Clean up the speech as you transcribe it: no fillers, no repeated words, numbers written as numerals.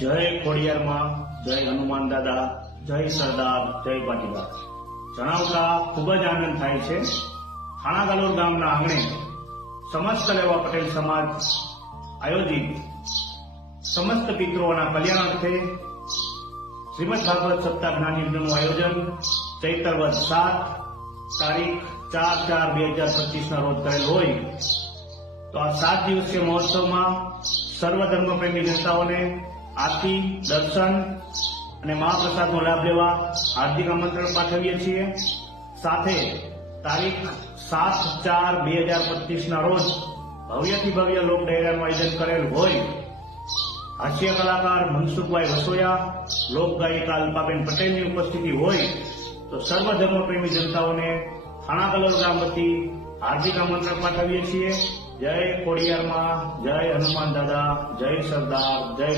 જય ખોડિયારમાં, જય હનુમાન દાદા, જય સરદાર, જય પાટીદાર. જણાવતા ખૂબ જ આનંદ થાય છે. થાણાગાલોર ગામના આંગણે સમસ્ત લેવા પટેલ સમાજ આયોજિત સમસ્ત પિતૃઓના કલ્યાણાર્થે શ્રીમદ ભાગવત સપ્તાહ જ્ઞાન યજ્ઞનું આયોજન ચૈત્ર વદ 7 તારીખ 4/4/2025 રોજ કરેલ હોય. તો આ 7 દિવસીય મહોત્સવમાં સર્વ ધર્મપ્રેમી જનતાઓને આરતી, દર્શન અને મહાપ્રસાદનો લાભ લેવા હાર્દિક આમંત્રણ પાઠવીએ છીએ. સાથે તારીખ 7/4/2025 રોજ ભવ્યથી ભવ્ય લોક ડાયરાનું આયોજન કરેલ હોય. હાસ્ય કલાકાર મનસુખભાઈ વસોયા, લોક ગાયિકા અલ્પાબેન પટેલની ઉપસ્થિતિ હોય. તો સર્વ ધર્મપ્રેમી જનતાઓને થાણાગાલોર ગામ વતી હાર્દિક આમંત્રણ પાઠવીએ છીએ. જય ખોડિયારમાં, જય હનુમાન દાદા, જય સરદાર, જય